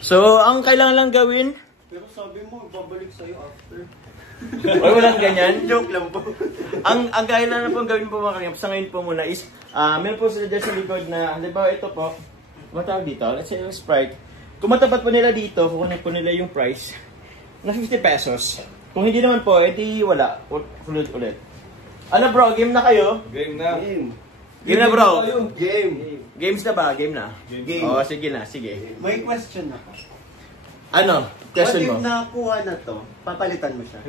So, ang kailangan lang gawin... Pero sabi mo, babalik sa'yo after. Huwag mo lang ganyan. Joke lang po. ang kailangan na pong gawin po mga kalingap sa ngayon po muna is, meron po sila dyan sa likod na, halimbawa ito po, matawag dito, let's say yung Sprite. Kung matapat po nila dito, kukunin po nila yung price na 50 pesos. Kung hindi naman po, edi wala. Ulit. Ano bro, game na kayo? Game na. Game na bro. Game. Games na ba? Game na? Game. Oo, sige na, sige. May question ako. Ano? Question mo? What if nakakuha na to, papalitan mo siya?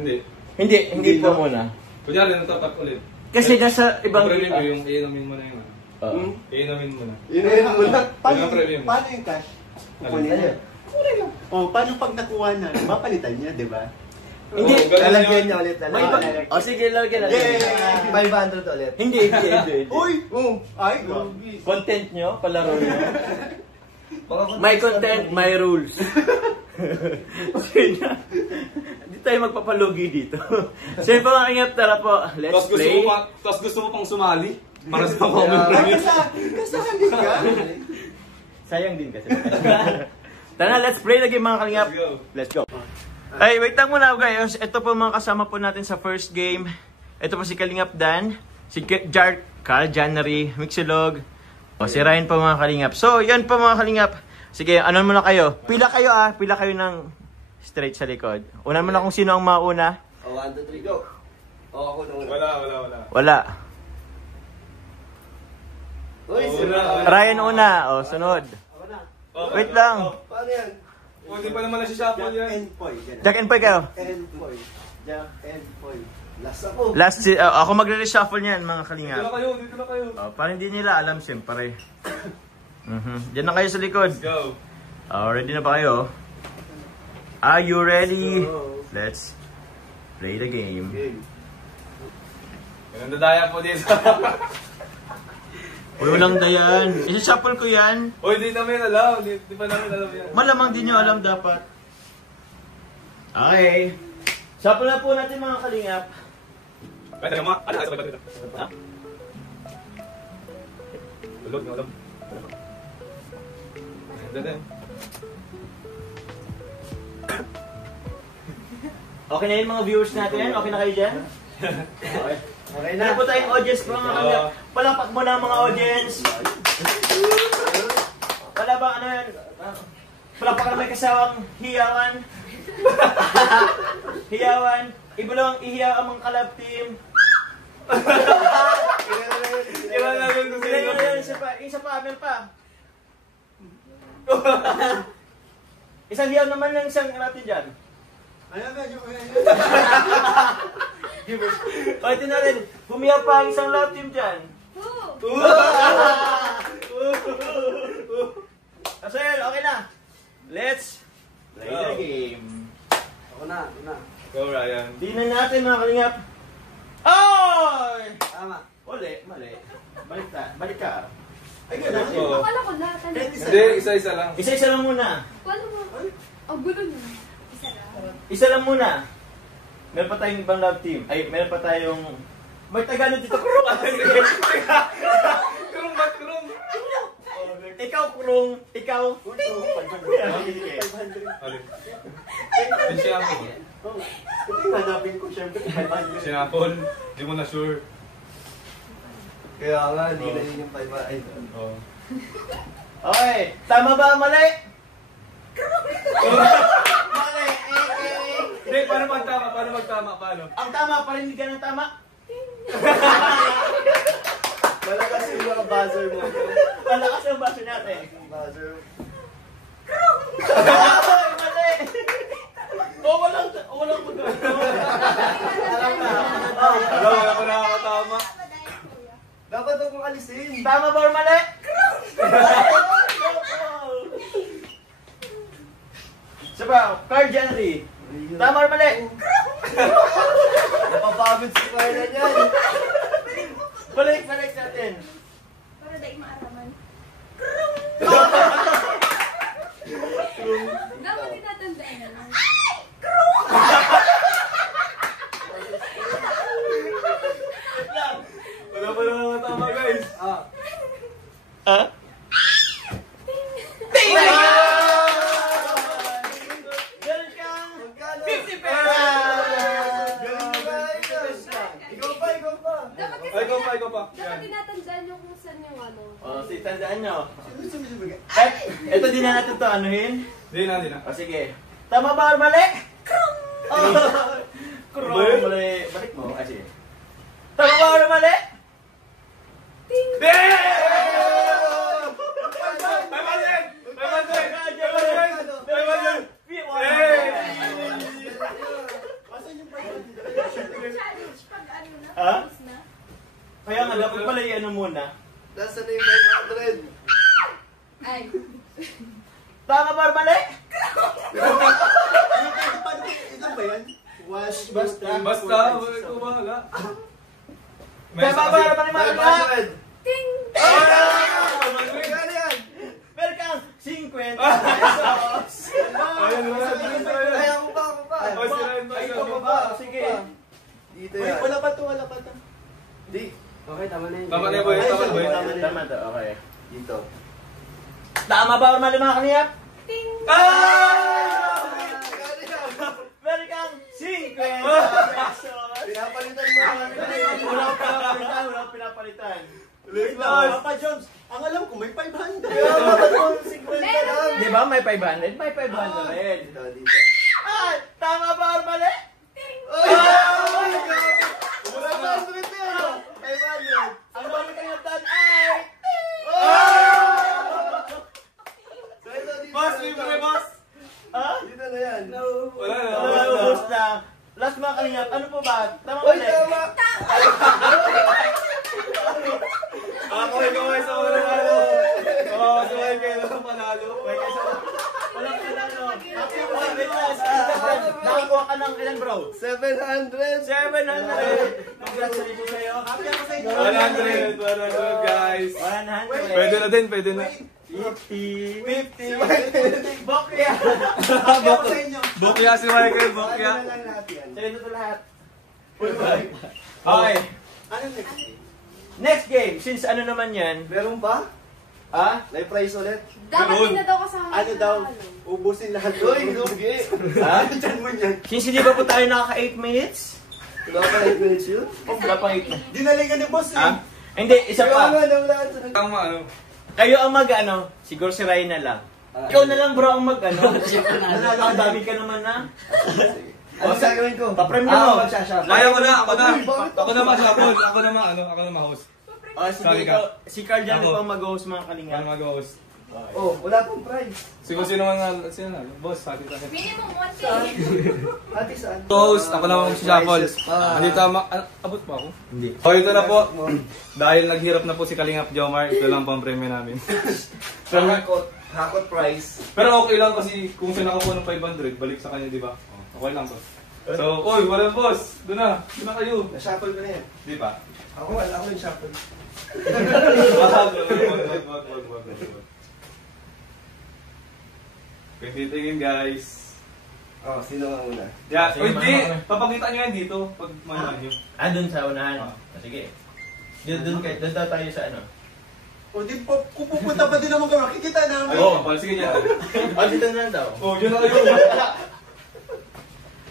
Hindi po muna. Kunyari, natatak ulit. Kasi nasa ibang... Premium mo yung iinamin mo na yun. Iinamin mo na. Yun mo na. premium. Paano yung cash? Kukunin niya. Oh, paano pag nakuha na? Papalitan niya, di ba? Hindi. Lalagyan niya ulit. O sige, lalagyan natin. 500 ulit. Hindi. Uy! Ay, Content nyo, palaro nyo. May content, may rules. Hindi tayo magpapalugi dito. So yung pangangingap, tara po, let's play. Tapos gusto mo pang sumali? Para sa comment review. Kasahan din ka? Sayang din kasi. Tara, let's play lagi mga kalingap. Let's go. Ay, wait lang muna guys. Ito po mga kasama po natin sa first game. Ito po si Kalingap Dan, si Carl January, Mixilog, o si Ryan po mga kalingap. So, yan po mga kalingap. Sige, ano muna kayo? Pila kayo ng straight sa likod. Unan mo na kung sino ang mauna. 1, 2, 3, go! O, ako nung Wala. Uy, Ryan una. O, sunod. Wait lang. Paano yan? Hindi pa naman nasi-shuffle yan. Jack and Poy kayo. Jack and Poy. Last ako. Last, ako magre-reshuffle niyan mga kalingap. Dito na kayo. Para hindi nila alam siyempre. Diyan na kayo sa likod. Let's go. Ready na ba kayo? Are you ready? Let's play the game. Ganun dadaya po dito. Uy, walang dayan. Isa-shuffle ko yan. Uy, di namin alam. Di pa namin alam yan. Malamang din nyo alam dapat. Okay. Shuffle na po natin mga kalingap. Pwede ka mga. Ano? Ha? Ulog na ulam. Dada. Okay na yun mga viewers natin. Okay na kayo dyan? Okay. Okay na po tayong audience mga kalingap. Palakpak mo na mga audience. Wala ba ano yan? Palakpak na may kasawang hiyawan. Hiyawan. Iba lang ihiyaw ang mga kalab team. Isa pa, meron pa. Isang hiyaw naman ng isang natin dyan. O, ito na rin. Humiyaw pa ang isang love team dyan. Asel, okay na. Let's play the game. Ako na. Go, Ryan. Tingnan natin mga kalingap. Oy! Tama. Mali. Balik ka. Ay, gano'n. Akala ko lahat. Hindi, isa-isa lang. Isa-isa lang muna. Paano mo? Ang gulo na. Isa lang. Isa lang muna. Meron pa tayong ibang love team. Ay, meron pa tayong... May Tagalog dito. Kurong! Kurong ba't kurong? Ikaw, kurong. Ikaw. Sinapol. Ito yung hanapin ko, syempre. Sinapol. Hindi mo na sure. Kaya nga, hindi na yun yung 500. Oo. Okay. Tama ba? Mali? Mali. Hindi, paano magtama? Paano? Ang tama, parinig ka ng tama. Malakas yung mga buzzer mo. Malakas ang baso natin. Buzzer. Mali. Walang magagawa. Alam, wala ko nakakatama. Dapat akong alisin. Tama ba or mali? Saba, Carl January. Tama or mali? Napapagod si Carla niyan. Balik natin. Para dahil maaraman. Dapat tinatandaan na lang. Wala pa naman tama, guys. Ah? Tingnan! na natin to anuhin. Di na. O sige. Tama ba or mali? Krong! Krong, mali. Balik mo. Ah, sige. Tama ba or mali? Ting! Challenge pag ano na, Ha? tapos na. Kaya nga, dapat pala i-ano muna. Nasaan na yung 500? Ay. Tama ba or mali? Ito ba yan? Basta. Basta, ikaw bahala. Tama ba or mali mga kalingap? Ting! Ano yan? Meron kang 50 pesos. Ayun, Ay, ako pa. Ay, ikaw pa ba? Sige. Dito yan. Wala pa to. Di. Okay, tama na yun. Tama na boy, tama boy. Tama to, okay. Dito. Tama ba or mali mga kalingap? Ting! Meron kang 50 pesos. Pinapalitan mo namin. Wala akong pinapalitan. Papa Jones, ang alam ko may 500. Meron Di ba may 500? May 500. Dito. Ah, tama ba or mali? Ting! Ang mali kalingap ay... Boss, libre boss. Ha? Dito na yan. Wala na. Ubus na. Last mga kalingap, ano po ba? Tama ba mali? Kaway sa mga nanalo. Oo, sumay kayo sa panalo. Walang kalalo. Nakakuha ka ng ilan bro? 700. 700! Congratulations sa'yo. Happy ako sa inyo. 100 guys. 100. Pwede na din, pwede na. 50. 50. Bokya. Ako sa inyo. Bokya si Michael, bokya. Ano na lang natin yan? Sa'yo ito lahat. Okay. Ano next? Next game. Since ano naman yan? Meron ba? Ha? May prize ulit? Dapat Ganun. din na daw kasama. Ano daw? Ubusin lahat. Uy, lugi. Ha? Diyan mo yan. Since hindi ba po tayo nakaka 8 minutes? Wala pa 8 minutes yun? Wala pang 8 minutes. Dinalingan ni boss Ha? Hindi, isa Kaya pa. nga daw lahat. Tama ano. Kayo ang mag-ano, siguro si Ryan na lang. Ikaw na lang bro ang mag-ano. Ang dami ka naman na. Ano gagawin ko? Paprem na mo. Magsashop. Kaya ko na, ako na. Ako na ma-shuffle. Ako na ma-host. Sige, Sorry ikaw, ka. si Carl dyan Ako. ito ang mag-host mga Ako kalinga. na mag-host. Oh, wala pong prize. Sino man sino na? Boss, hati tayo. Minimum 1K. Ate saan? Host, ako na mag-shuffle. Prizes pa. Andito abot pa ako? Hindi. So ito na po. Dahil naghirap na po si Kalingap Jomar, ito lang po ang premyo namin. Hakot prize. Pero okay lang kasi kung siya nakakuha ng 500, balik sa kanya, di ba? Okay lang to. So, oy, walang boss. Doon na kayo. Na-shuffle ko na yan. Di ba? Ako wala ako yung shuffle. Wag. Tingin guys. Oh, sino ang una? Yeah, Sige, oy, di. mama. Papakita nyo yan dito pag manuhan nyo. Dun sa unahan. Sige. Dun daw tayo sa ano. O di po, kung pupunta pa din naman kami, makikita namin. Ayun, sige niya. Dito na lang daw. Oh, yun na kayo.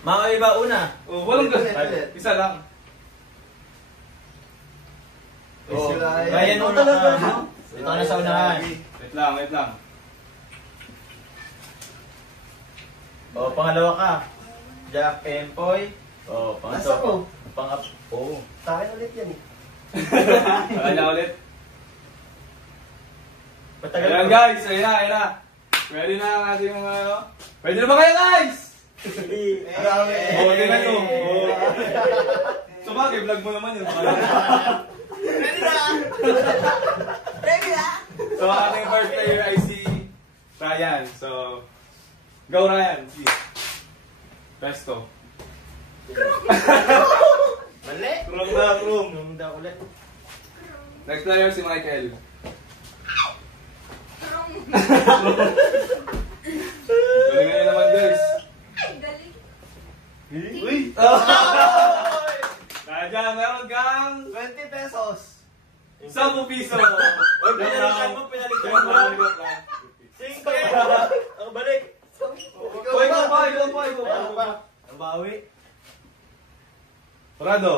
Mga iba una. Oh, walang Ulit. isa lang. Oh, Ryan una ka. Ito na sa unahan. Wait lang. O, pangalawa ka. Jack Empoy. O, Nasa ko. Oo. Sa akin ulit yan eh. Kanya ulit. Matagal Ayan pa. guys, ayan na. Ready na ang ating mga ano? Pwede na ba kayo guys? Marami. Oo, tingnan nyo. Oo. So bakit, vlog mo naman yun. So ang ating first player ay si Ryan. So, go Ryan. Si. Pesto. Mali. Krong na, krong. Nung daw ulit. Next player si Michael. Galing ngayon naman guys. Ay, galing. Uy! Kaya meron kang 20 pesos. 10 piso. Oy, pinalikan mo. Singko. Ang balik. Ikaw pa. Ang bawi. Prado.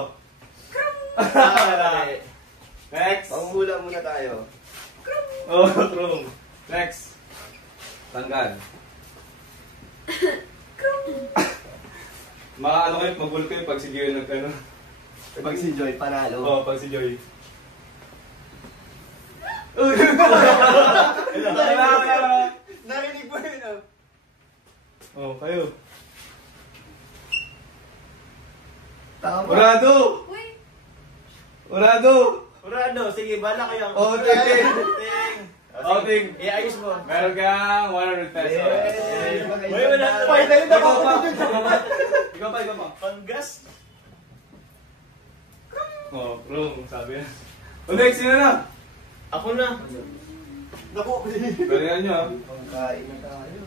Next. Panghula muna tayo. Oh, true. Next. Tanggal. Ano kayo, magulo kayo pag si Joy nag-ano. Pag si Joy panalo. Oo, pag si Joy. Narinig mo yun, ah. Oh, kayo. Tama. Urado! Uy, Urado! Urado, sige, bala kayo. Oh, ting! Ting. Oh, ting! Iayos mo. Meron kang 100 pesos. Yay! Uy, wala na. Pwede tayo na Ikaw pa! Ikaw pa, ikaw pa. Panggas. Oh, Krong, sabi na. O, next, sino na? Ako na. Naku, Galingan nyo, ah. pangkain na tayo.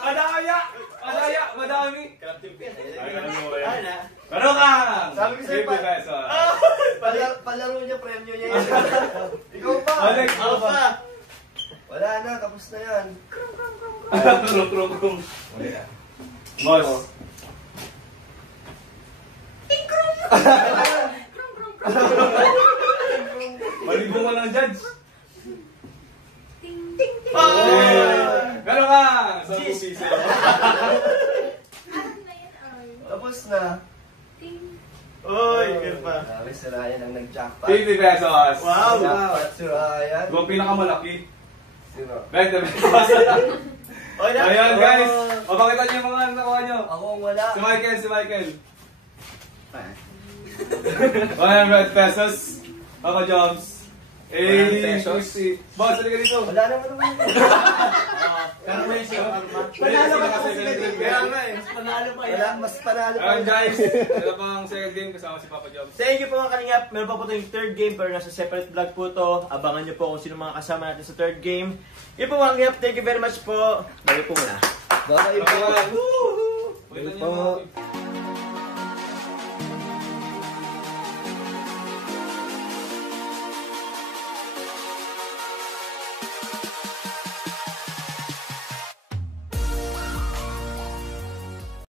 Madaya! Madaya! Madami! Captain Pin. Ay, ano mo ba yan? Ay, na. Meron ka! Sabi ko sa'yo, 50 pesos. Palaro niya, premyo niya yan. Ikaw pa. Oh, next, Ako pa. Wala na, tapos na yan. Krong. Boss. Maligo mo ng judge. ting, ting, ting. Meron ka! 10 Jeez. piso. Ano na yan, ay? Tapos na. Ting. Uy, ganun pa. Grabe, si Ryan ang nag-jackpot. 50 pesos. Wow. Jackpot si Ryan. Ito ang pinakamalaki. Sino? 20 pesos. Uy, na. Ayan guys. O, pakita niyo yung mga nakuha niyo. Ako ang wala. Si Michael. 100 pesos. Papa Jobs. 100 pesos. 50. Boss, halika dito. Wala naman naman. Pero may siya. Panalo ka kasi Second second game. game. Kaya nga eh. Mas panalo pa Wala, yan. mas panalo pa. Ayan guys. Ito pang second game kasama si Papa Jobs. Thank you po mga kalingap. Meron pa po ito yung third game pero nasa separate vlog po to. Abangan nyo po kung sino mga kasama natin sa third game. Yun po mga kalingap. Thank you very much po. Balik po muna. Bye-bye po. Pakita niyo yung mga